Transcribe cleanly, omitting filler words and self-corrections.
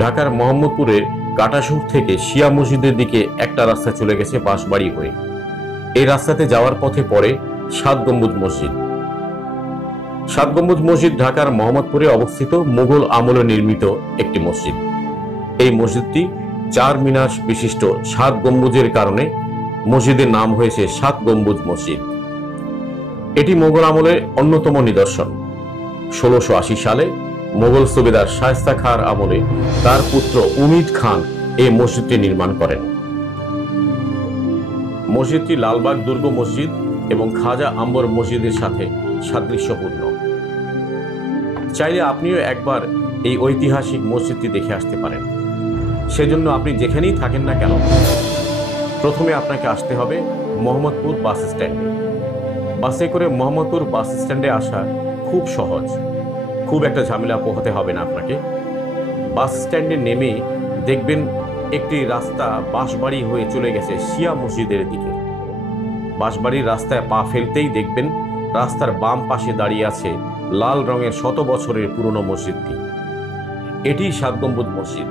ঢাকার মোহাম্মদপুরের কাটাসুর থেকে শিয়া মসজিদের দিকে একটা রাস্তা চলে গেছে বাঁশবাড়ি হয়ে। এই রাস্তাতে যাওয়ার পথে পড়ে ৭ গম্বুজ মসজিদ। ৭ গম্বুজ মসজিদ ঢাকার মোহাম্মদপুরে অবস্থিত মুঘল আমলে নির্মিত একটি মসজিদ। এই মসজিদটি ৪ মিনার বিশিষ্ট ৭ গম্বুজের কারণে মসজিদের নাম হয়েছে ৭ গম্বুজ মসজিদ। এটি মুঘল আমলের অন্যতম নিদর্শন। ১৬৮০ সালে মোগল সুবেদার শায়েস্তা খাঁর আমলে তার পুত্র উমিদ খান এই মসজিদটি নির্মাণ করেন। মসজিদটি লালবাগ দুর্গ মসজিদ এবং খাজা আম্বর মসজিদের সাথে সাদৃশ্যপূর্ণ। চাইলে আপনিও একবার এই ঐতিহাসিক মসজিদটি দেখে আসতে পারেন। সেজন্য আপনি যেখানেই থাকেন না কেন, প্রথমে আপনাকে আসতে হবে মোহাম্মদপুর বাস স্ট্যান্ডে। বাসে করে মোহাম্মদপুর বাস স্ট্যান্ডে আসা খুব সহজ, খুব একটা ঝামেলা পোহাতে হবে না আপনাকে। বাস স্ট্যান্ডে নেমে দেখবেন একটি রাস্তা বাঁশবাড়ি হয়ে চলে গেছে শিয়া মসজিদের দিকে। বাঁশবাড়ির রাস্তায় পা ফেলতেই দেখবেন রাস্তার বাম পাশে দাঁড়িয়ে আছে লাল রঙের ১০০ বছরের পুরনো মসজিদটি। এটি ৭ গম্বুজ মসজিদ।